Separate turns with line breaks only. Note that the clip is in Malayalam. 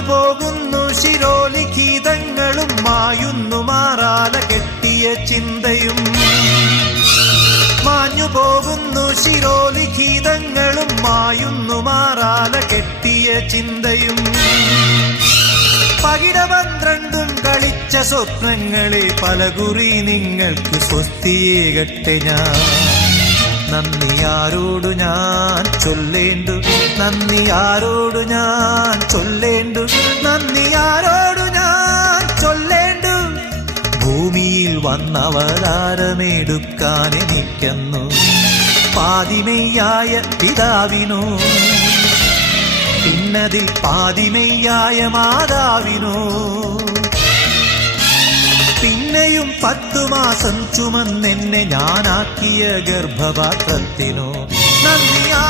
പോകുന്നു ശിരോലിഖിതങ്ങളും മായുന്നു മാറാല കെട്ടിയ ചിന്തയും. മാഞ്ഞു പോകുന്നു ശിരോലിഖിതങ്ങളും മായുന്നു മാറാല കെട്ടിയ ചിന്തയും. പകിട പന്ത്രണ്ടും കളിച്ച സ്വപ്നങ്ങളെ പലകുറി നിങ്ങൾക്ക് സ്വസ്തിയേകട്ടെ ഞാൻ. നന്ദി ആരോടു ഞാൻ ചൊല്ലേണ്ടു നന്ദി ആരോടു ഞാൻ ചൊല്ലേണ്ടു. ഭൂമിയിൽ വന്നവതാരമെടുക്കാൻ എനിക്കെന്നു പാതിമയ്യായ പിതാവിനോ. പിന്നതിൽ പാതിമയ്യായ മാതാവിനോ. പിന്നെയും പത്തു മാസം ചുമന്നെന്നെ ഞാനാക്കിയ ഗർഭപാത്രത്തിനോ. നന്ദിയാ